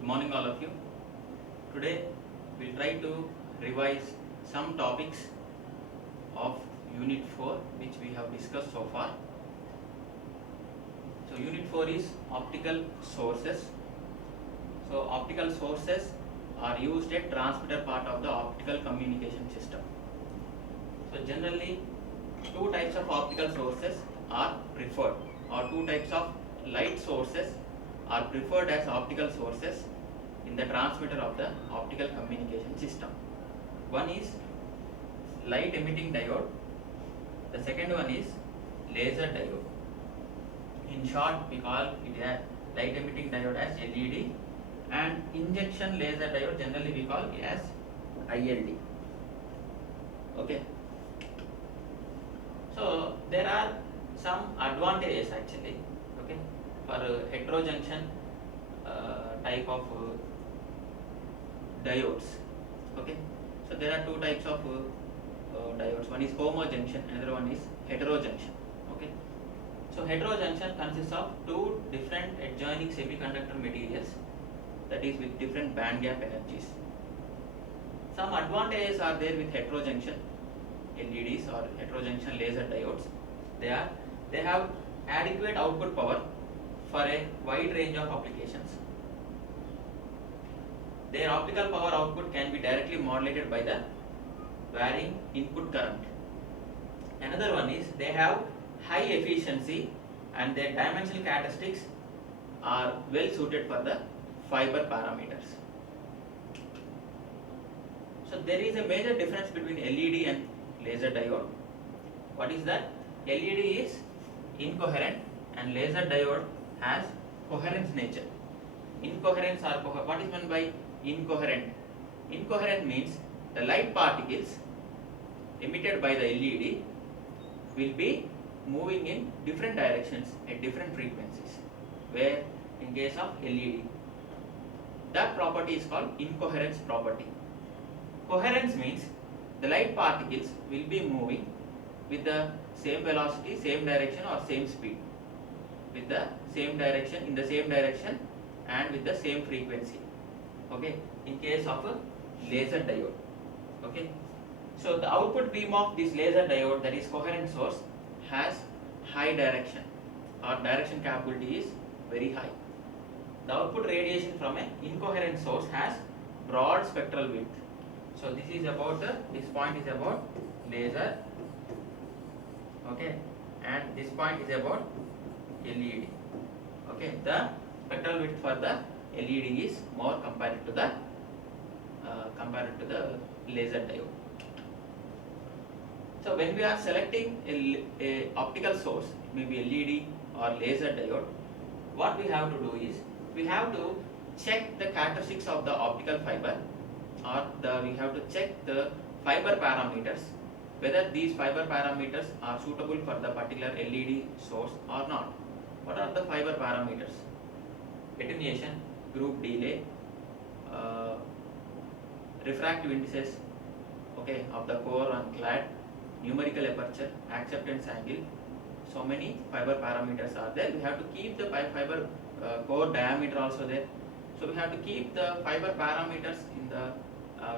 Good morning, all of you. Today we'll try to revise some topics of Unit 4 which we have discussed so far. So, Unit 4 is optical sources. So, optical sources are used at transmitter part of the optical communication system. So, generally, two types of optical sources are preferred, or two types of light sources are preferred as optical sources in the transmitter of the optical communication system. One is light emitting diode, the second one is laser diode. In short, we call it as light emitting diode as LED, and injection laser diode generally we call it as ILD. Okay. So there are some advantages actually, okay, for heterojunction type of diodes. Okay, so there are two types of diodes. One is homojunction, another one is heterojunction. Okay, so heterojunction consists of two different adjoining semiconductor materials, that is with different band gap energies. Some advantages are there with heterojunction LEDs or heterojunction laser diodes. They have adequate output power for a wide range of applications. Their optical power output can be directly modulated by the varying input current. Another one is they have high efficiency and their dimensional characteristics are well suited for the fiber parameters. So there is a major difference between LED and laser diode. What is that? LED is incoherent and laser diode has coherence nature. Incoherence or what is meant by incoherent? Incoherent means the light particles emitted by the LED will be moving in different directions at different frequencies, where in case of LED, that property is called incoherence property. Coherence means the light particles will be moving with the same velocity, same direction or same speed, with the same direction, in the same direction and with the same frequency. Okay, in case of a laser diode. Okay, so the output beam of this laser diode, that is coherent source, has high direction, or direction capability is very high. The output radiation from an incoherent source has broad spectral width. So this is about this point is about laser, okay, and this point is about LED. Okay, the spectral width for the LED is more compared to the laser diode. So when we are selecting a optical source, maybe LED or laser diode, what we have to do is we have to check the characteristics of the optical fiber, or we have to check the fiber parameters, whether these fiber parameters are suitable for the particular LED source or not. What are the fiber parameters? Attenuation, group delay, refractive indices, okay, of the core and clad, numerical aperture, acceptance angle. So many fiber parameters are there. We have to keep the fiber core diameter also there. So we have to keep the fiber parameters in the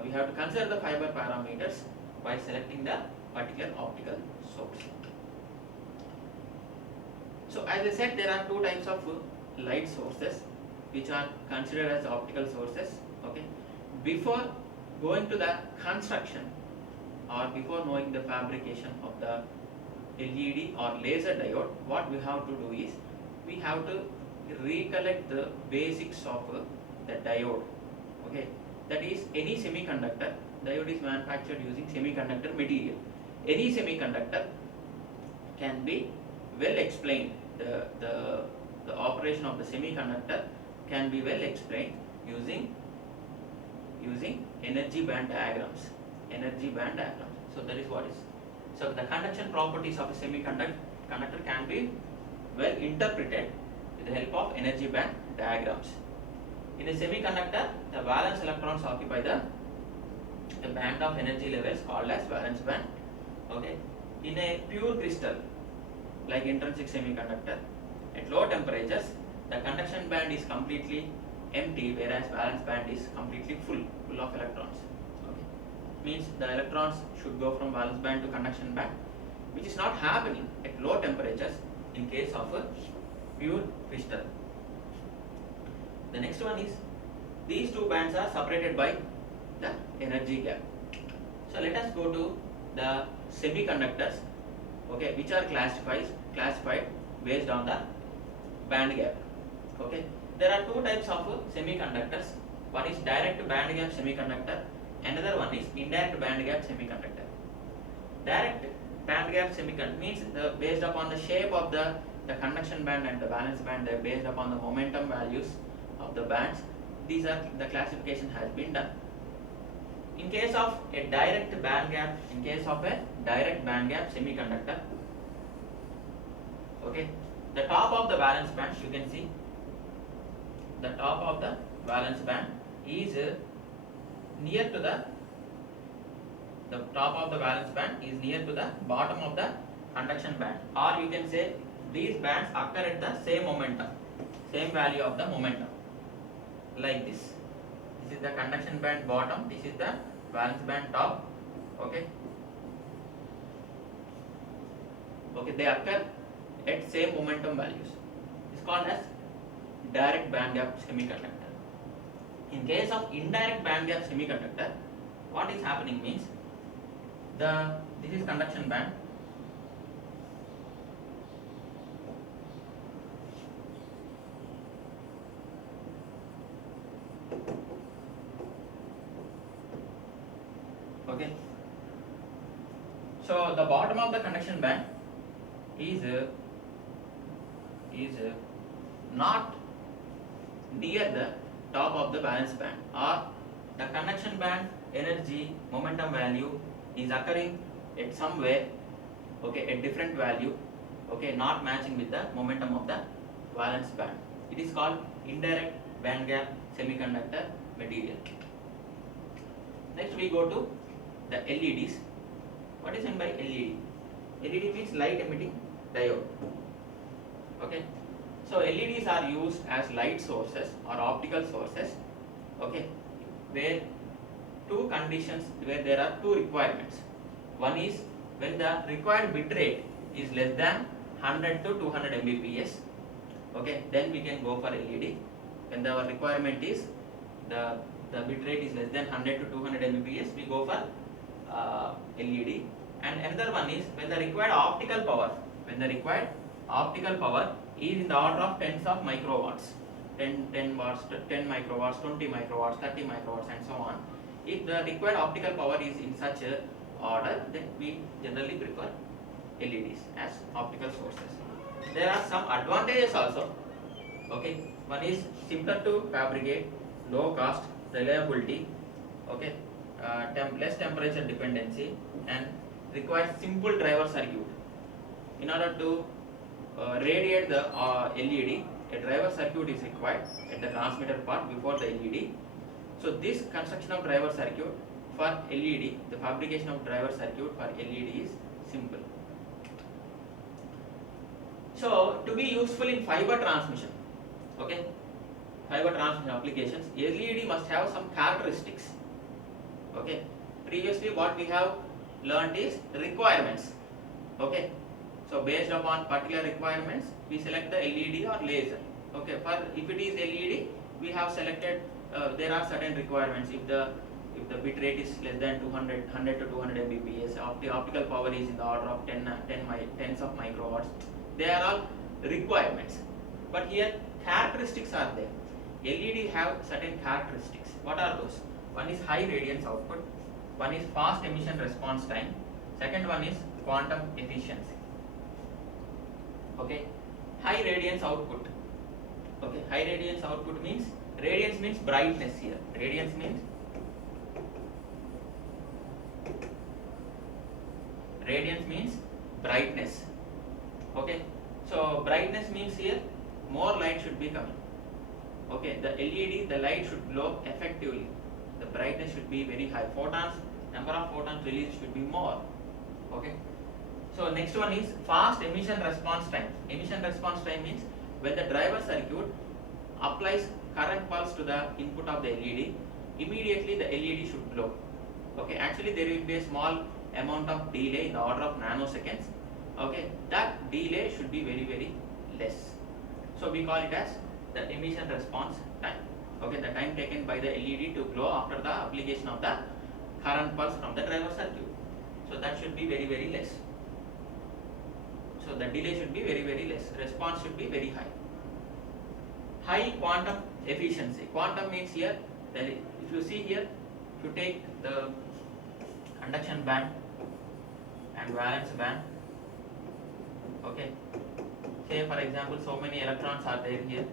we have to consider the fiber parameters by selecting the particular optical source. So as I said, there are two types of light sources which are considered as optical sources. Okay, before going to the construction or before knowing the fabrication of the LED or laser diode, what we have to do is we have to recollect the basics of the diode. Okay, that is, any semiconductor, diode is manufactured using semiconductor material. Any semiconductor can be well explained. The operation of the semiconductor can be well explained using energy band diagrams. Energy band diagrams. So that is what is. So the conduction properties of a semiconductor can be well interpreted with the help of energy band diagrams. In a semiconductor, the valence electrons occupy the band of energy levels called as valence band. Okay. In a pure crystal, like intrinsic semiconductor, at low temperatures, the conduction band is completely empty, whereas valence band is completely full of electrons. Okay, means the electrons should go from valence band to conduction band, which is not happening at low temperatures in case of a pure crystal. The next one is these two bands are separated by the energy gap. So let us go to the semiconductors, okay, which are classified based on the band gap. Okay, there are two types of semiconductors. One is direct band gap semiconductor, another one is indirect band gap semiconductor. Direct band gap semiconductor means based upon the shape of the conduction band and the valence band, they are based upon the momentum values of the bands. These are the classification has been done. In case of a direct band gap semiconductor, okay, the top of the valence band, you can see the top of the valence band is near to the top of the valence band is near to the bottom of the conduction band, or you can say these bands occur at the same momentum, same value of the momentum, like this. This is the conduction band bottom, this is the valence band top. Okay, they occur at same momentum values. It's called as direct band gap semiconductor. In case of indirect band gap semiconductor, what is happening means this is conduction band. Okay, so the bottom of the conduction band is not near the top of the valence band, or the conduction band energy momentum value is occurring at somewhere, okay, at different value, okay, not matching with the momentum of the valence band. It is called indirect band gap semiconductor material. Next we go to the LEDs. What is meant by LED? LED means light emitting diode. Okay, so LEDs are used as light sources or optical sources, okay, where there are two requirements. One is when the required bit rate is less than 100 to 200 Mbps, okay, then we can go for LED. When the requirement is the bit rate is less than 100 to 200 Mbps, we go for LED. And another one is when the required optical power is in the order of tens of microwatts, 10 watts, 10 microwatts, 20 microwatts, 30 microwatts, and so on. If the required optical power is in such a order, then we generally prefer LEDs as optical sources. There are some advantages also. Okay, one is simpler to fabricate, low cost, reliability, okay, less temperature dependency, and requires simple driver circuit. In order to radiate the LED, a driver circuit is required at the transmitter part before the LED. So this construction of driver circuit for LED, the fabrication of driver circuit for LED is simple. So to be useful in fiber transmission, okay, fiber transmission applications, LED must have some characteristics. Okay, previously what we have learned is requirements. Okay, so based upon particular requirements, we select the LED or laser. Okay, for if it is LED, we have selected. There are certain requirements. If the bit rate is less than 100 to 200 Mbps, optical power is in the order of tens of microwatts. They are all requirements. But here characteristics are there. LED have certain characteristics. What are those? One is high radiance output. One is fast emission response time. Second one is quantum efficiency. Okay, high radiance output. Okay, high radiance output means radiance means brightness here. Radiance means brightness. Okay, so brightness means here more light should be coming. Okay, the LED, the light should glow effectively. The brightness should be very high. Number of photons released should be more. Okay. So next one is fast emission response time. Emission response time means when the driver circuit applies current pulse to the input of the LED, immediately the LED should glow. Okay, actually there will be a small amount of delay in the order of nanoseconds. Okay, that delay should be very less. So we call it as the emission response time. Okay, the time taken by the LED to glow after the application of the current pulse from the driver circuit. So that should be very less. So the delay should be very less. Response should be very high. High quantum efficiency. Quantum means here that if you see here, if you take the conduction band and valence band, okay, say for example so many electrons are there here.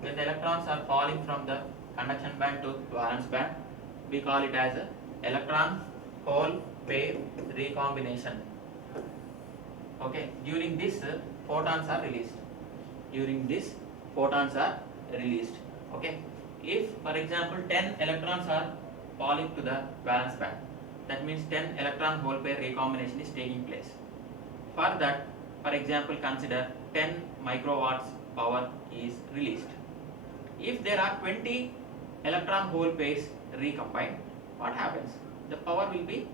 When the electrons are falling from the conduction band to valence band, we call it as a electron hole pair recombination. Okay, during this photons are released. During this photons are released. Okay, if for example 10 electrons are falling to the valence band, that means 10 electron hole pair recombination is taking place. For that, for example, consider 10 microwatts power is released. If there are 20 electron hole pairs recombined, what happens? The power will be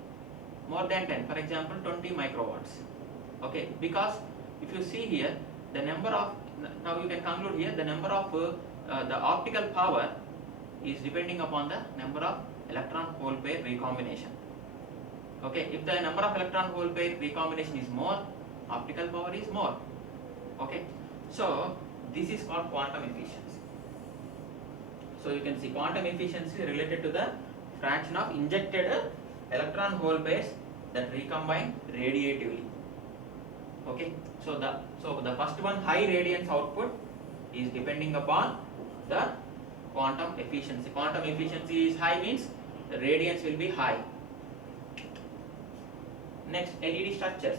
more than 10, for example 20 microwatts. Okay, because if you see here, the number of, now you can conclude here, the number of the optical power is depending upon the number of electron hole pair recombination. Okay, if the number of electron hole pair recombination is more, optical power is more. Okay, so this is called quantum efficiency. So you can see quantum efficiency related to the fraction of injected electron hole pairs that recombine radiatively. Okay, so the first one, high radiance output, is depending upon the quantum efficiency. Quantum efficiency is high means the radiance will be high. Next, LED structures.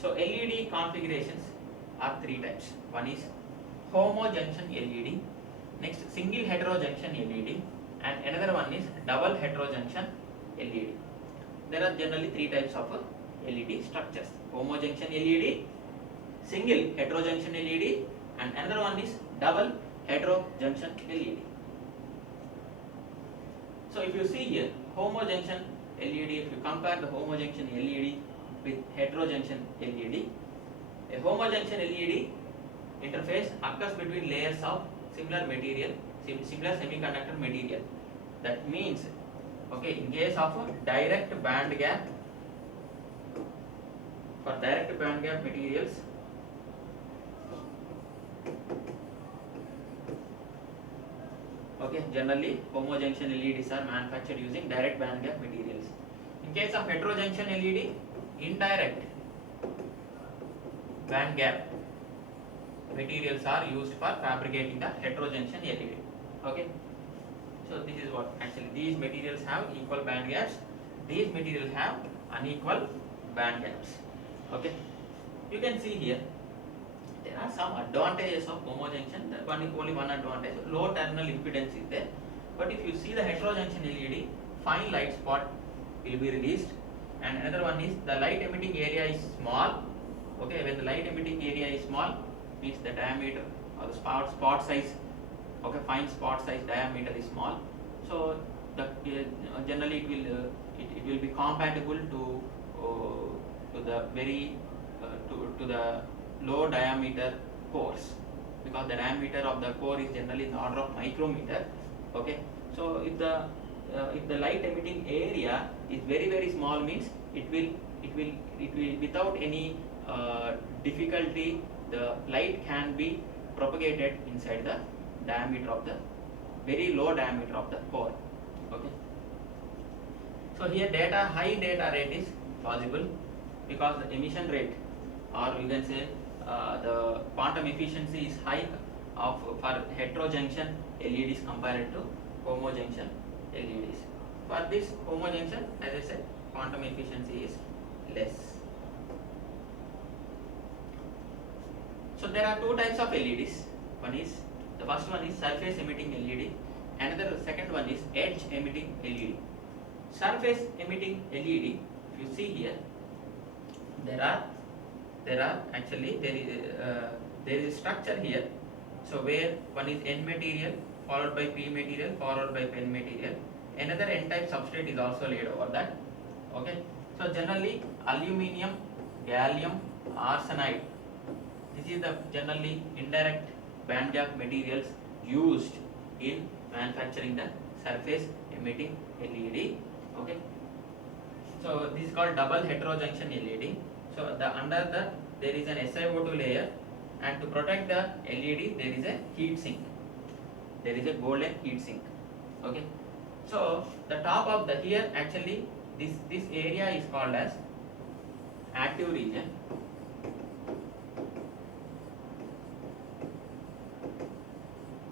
So LED configurations are three types. One is homojunction LED, next single heterojunction LED, and another one is double heterojunction LED. There are generally three types of LED structures: homojunction LED, single heterojunction LED, and another one is double heterojunction LED. So if you see here, homojunction LED, if you compare the homojunction LED with heterojunction LED, a homojunction LED interface occurs between layers of similar material, similar semiconductor material. That means, okay, in case of direct band gap, for direct band gap materials, okay, generally homojunction LEDs are manufactured using direct band gap materials. In case of heterojunction LED, indirect band gap materials are used for fabricating the heterojunction LED. Okay, so this is what actually these materials have equal band gaps, these materials have unequal band gaps. Okay, you can see here there are some advantages of homojunction. Only one advantage, low terminal impedance is there. But if you see the heterojunction LED, fine light spot will be released, and another one is the light emitting area is small. Okay, when the light emitting area is small, means the diameter or the spot size, okay, fine spot size diameter is small. So the generally it will be compatible to the very to the low diameter cores, because the diameter of the core is generally in the order of micrometer. Okay, so if the light emitting area is very small, means it will without any difficulty, the light can be propagated inside the diameter of the very low diameter of the core. Okay, so here high data rate is possible because the emission rate, or you can say the quantum efficiency is high for heterojunction LEDs compared to homojunction LEDs. For this homojunction, as I said, quantum efficiency is less. So there are two types of LEDs. The first one is surface emitting LED, another second one is edge emitting LED. Surface emitting LED, if you see here, there is a structure here. So where one is N material followed by P material followed by N material, another N type substrate is also laid over that. Okay. So generally aluminium, gallium, arsenide, this is the generally indirect band gap materials used in manufacturing the surface emitting LED. Okay. So this is called double heterojunction LED. So under there is an SiO2 layer, and to protect the LED there is a heat sink. There is a golden heat sink. Okay. So the top of the here actually this area is called as active region.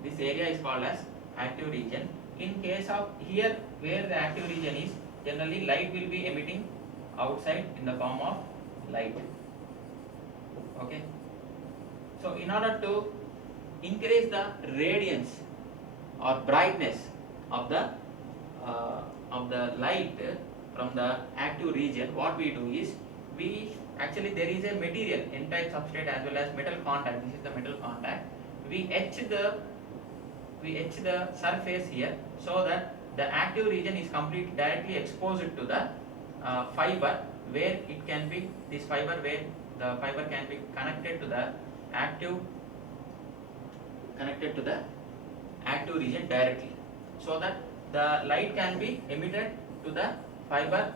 This area is called as active region. In case of here where the active region is, generally light will be emitting outside in the form of light. Okay. So in order to increase the radiance or brightness of the light from the active region, what we do is we actually there is a material N-type substrate as well as metal contact. This is the metal contact. We etch the surface here so that the active region is completely directly exposed to the fiber, where it can be this fiber where the fiber can be connected to the active region directly, so that the light can be emitted to the fiber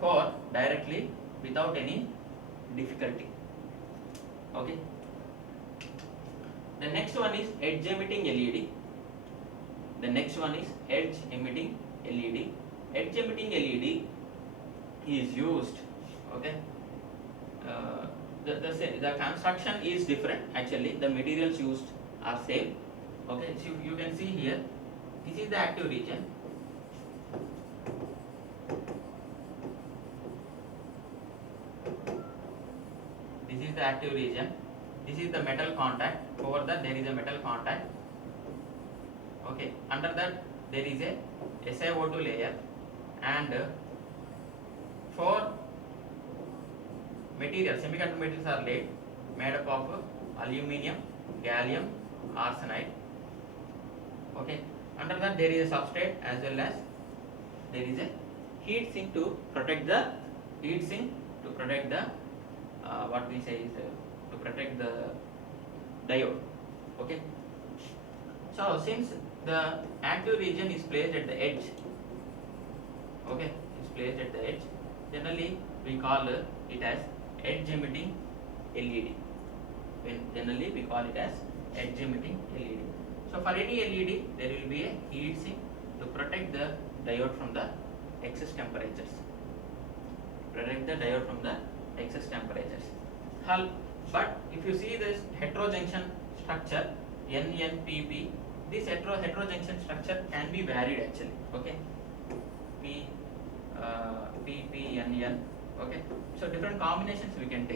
core directly without any difficulty. Okay. The next one is edge emitting LED. Edge emitting LED is used. Okay. The construction is different. Actually, the materials used are same. Okay. So you can see here, this is the active region. This is the active region. This is the metal contact. Over that there is a metal contact. Okay. Under that there is a SiO2 layer, and 4 materials, semiconductor materials are made up of aluminium, gallium, arsenide. Okay. Under that there is a substrate as well as there is a heat sink to protect the what we say is to protect the diode. Okay. So since the active region is placed at the edge, okay, generally we call it as edge emitting LED. Generally we call it as edge emitting LED. So for any LED there will be a heat sink to protect the diode from the excess temperatures. But if you see this heterojunction structure NNPP, this heterojunction structure can be varied actually. Okay. PPNN. Okay. So different combinations we can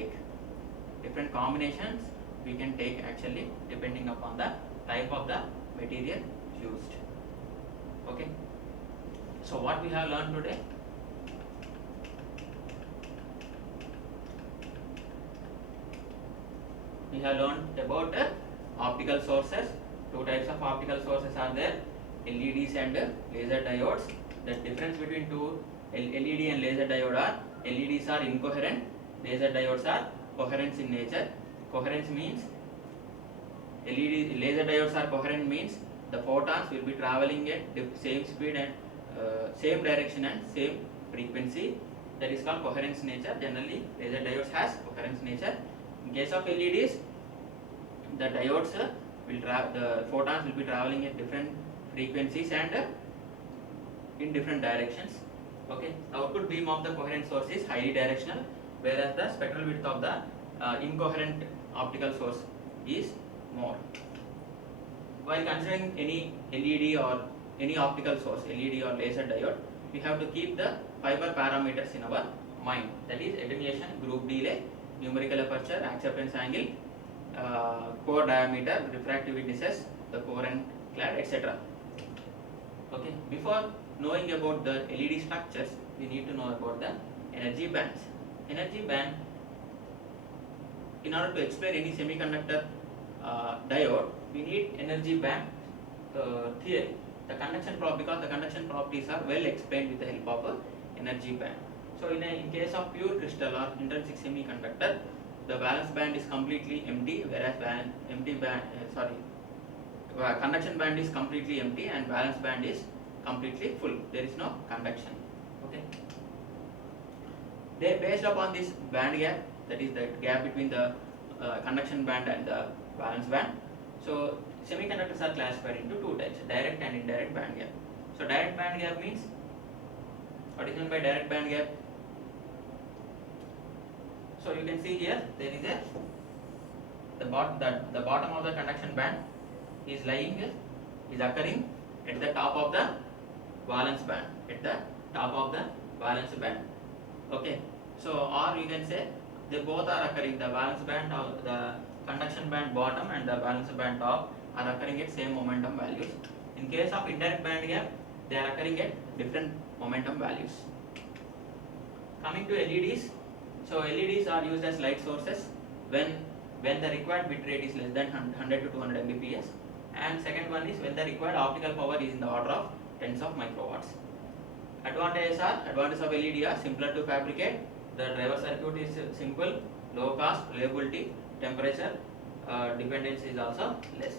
take actually depending upon the type of the material used. Okay. So what we have learned today? We have learned about optical sources. 2 types of optical sources are there, LEDs and laser diodes. The difference between two LED and laser diode are, LEDs are incoherent, laser diodes are coherent in nature. Coherence means laser diodes are coherent means the photons will be traveling at the same speed and same direction and same frequency. That is called coherence nature. Generally laser diodes has coherence nature. In case of LEDs, the diodes the photons will be traveling at different frequencies and in different directions. Okay. Output beam of the coherent source is highly directional, whereas the spectral width of the incoherent optical source is more. While considering any LED or any optical source, LED or laser diode, we have to keep the fiber parameters in our mind. That is attenuation, group delay, numerical aperture, acceptance angle, core diameter, refractive indices, the coherent clad, etc. Okay. Before knowing about the LED structures, we need to know about the energy bands. Energy band, in order to explain any semiconductor diode, we need energy band theory. The conduction because the conduction properties are well explained with the help of energy band. So in case of pure crystal or intrinsic semiconductor, the valence band is completely empty, whereas conduction band is completely empty and valence band is completely full. There is no conduction. Okay. They based upon this band gap, that is the gap between the conduction band and the valence band. So semiconductors are classified into two types: direct and indirect band gap. So direct band gap means, what is meant by direct band gap? So you can see here there is the bottom of the conduction band is occurring at the top of the valence band, Okay. So or you can say they both are occurring, the valence band or the conduction band bottom and the valence band top are occurring at same momentum values. In case of indirect band gap, they are occurring at different momentum values. Coming to LEDs, so LEDs are used as light sources when the required bit rate is less than 100 to 200 Mbps, and second one is when the required optical power is in the order of tens of microwatts. Advantage of LED are simpler to fabricate. The driver circuit is simple, low cost, reliability, temperature dependence is also less.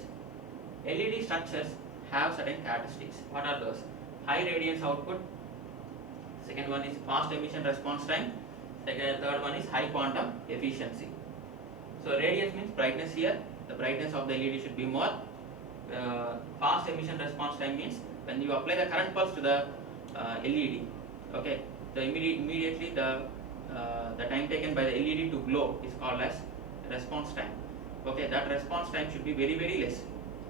LED structures have certain characteristics. What are those? High radiance output. Second one is fast emission response time. Third one is high quantum efficiency. So radiance means brightness here. The brightness of the LED should be more. Fast emission response time means when you apply the current pulse to the LED, okay, the immediately the time taken by the LED to glow is called as response time. Okay, that response time should be very less,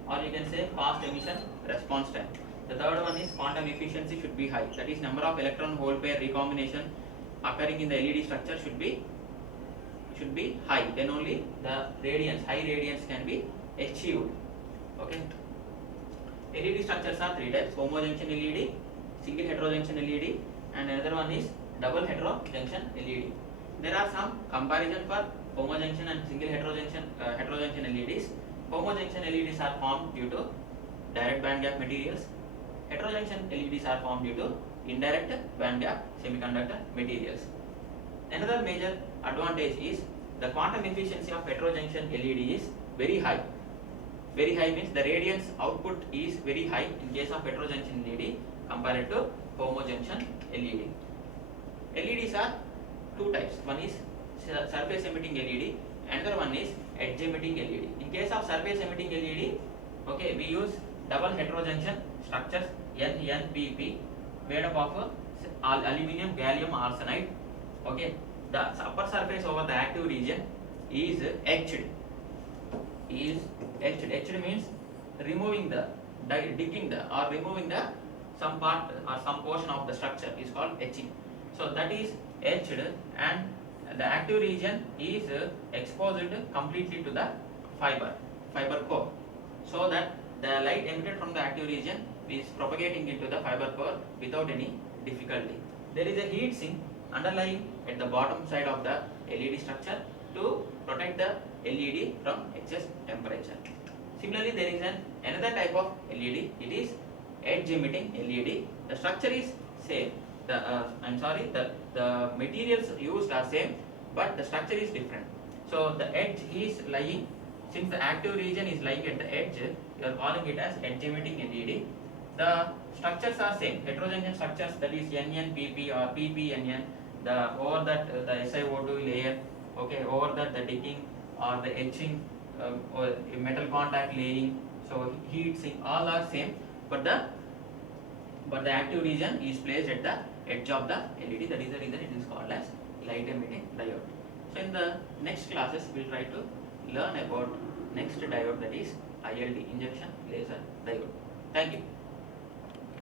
or you can say fast emission response time. The third one is quantum efficiency should be high. That is number of electron hole pair recombination occurring in the LED structure should be high. Then only the high radiance can be achieved. Okay. LED structures are three types: homojunction LED, single heterojunction LED, and another one is double heterojunction LED. There are some comparison for homojunction and single heterojunction LEDs. Homojunction LEDs are formed due to direct band gap materials. Heterojunction LEDs are formed due to indirect band gap semiconductor materials. Another major advantage is the quantum efficiency of heterojunction LED is very high. Very high means the radiance output is very high in case of heterojunction LED compared to homojunction LED. LEDs are two types. One is surface emitting LED, another one is edge emitting LED. In case of surface emitting LED, okay, we use double heterojunction structures NNPP made up of aluminum gallium arsenide. Okay, the upper surface over the active region is etched. Etched means removing removing some part or some portion of the structure is called etching. So that is etched, and the active region is exposed completely to the fiber core, so that the light emitted from the active region is propagating into the fiber core without any difficulty. There is a heat sink underlying at the bottom side of the LED structure to protect the LED from excess temperature. Similarly, there is another type of LED. It is edge emitting LED. The structure is same. The materials used are same, but the structure is different. So the edge is lying, since the active region is lying at the edge, you are calling it as edge emitting LED. The structures are same. Heterojunction structures, that is NNPP or PPNN. Over that the SiO2 layer, okay, over that the decking or the etching or metal contact laying, so heat sink, all are same, but the active region is placed at the edge of the LED. That is the reason it is called as light emitting diode. So in the next classes we will try to learn about next diode, that is ILD, injection laser diode. Thank you.